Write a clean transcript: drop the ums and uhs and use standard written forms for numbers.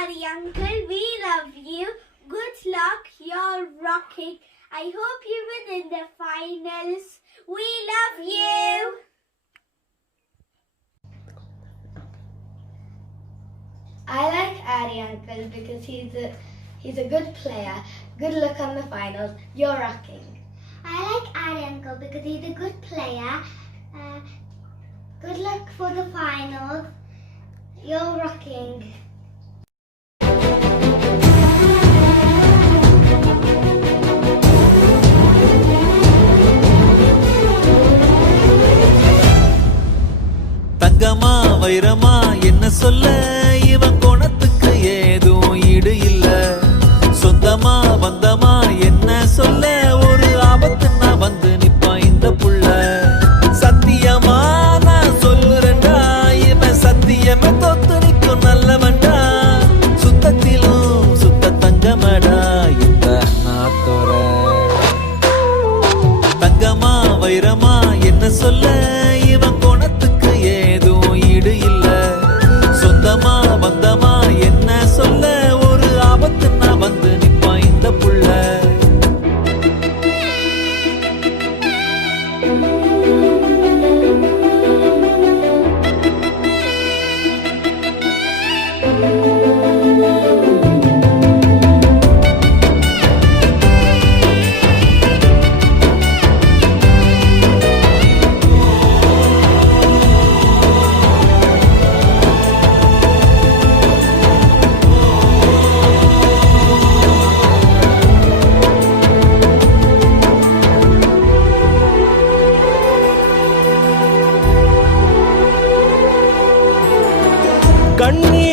Ari uncle, we love you. Good luck, you're rocking. I hope you win in the finals. We love you. I like Ari uncle because he's a good player. Good luck on the finals. You're rocking. I like Ari uncle because he's a good player. Good luck for the finals. You're rocking. தங்கமா வைரமா என்ன சொல்ல இவன் குணத்துக்கு ஏதும் ஈடு இல்ல சொந்தமா வந்தமா என்ன சொல்ல ஒரு ஆபத்துன்னா வந்து நிப்பான் இந்த புள்ள சத்தியமா நான் சொல்லுறேன்டா இவன் சத்தியமே தொத்து நிற்கும் நல்லவன்டா சுத்தத்திலும் சுத்த தங்கமடா இந்த நாத்தோர தங்கமா வைரமா என்ன சொல்ல இவன் குணத்துக்கு ஏதும் ஈடு இல்ல சொந்தமா வந்தமா என்ன சொல்ல ஒரு ஆபத்துன்னா வந்து நிப்பான் இந்த புள்ள கண்ணீர்